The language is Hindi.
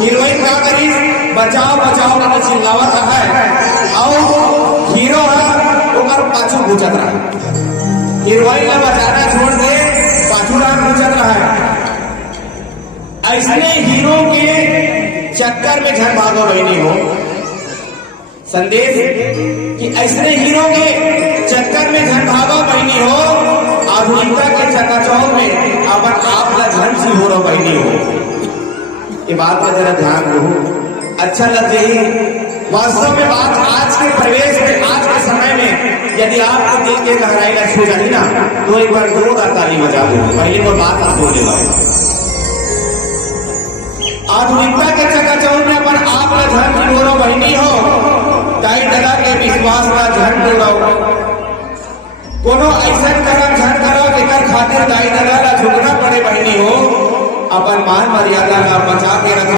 हीरोइन का करी बचाओ बचाओ का चिल्लावत है और हीरो है ओकर पाछू पूछत रहा। हीरोइन ने बचाना छोड़ दे पाछू रात पूछत रहा। ऐसने हीरो के चक्कर में झन भागो बहनी हो संदेश कि ऐसने हीरो के चक्कर में झन भागो बहनी हो आधुनिकता के चकाचौंध में अपन आप का झन सी हो रहा बहनी हो। ये बात का जरा ध्यान रहो, अच्छा लगते ही वास्तव में बात आज के प्रवेश में आज के समय में यदि आपको दिल के गहराई का छू जाती ना तो एक बार जोरदार ताली बजा दो। पहले तो बात आप बोले आधुनिकता के चकाचौंध में अपन आप का झन हो बहनी हो ताई दगा के विश्वास का झन तोड़ो कोनो ऐसा करम झन करो जेकर खातिर दाई दगा ला झुकना पड़े बहनी हो अपन मान मर्यादा का बचा के रखो।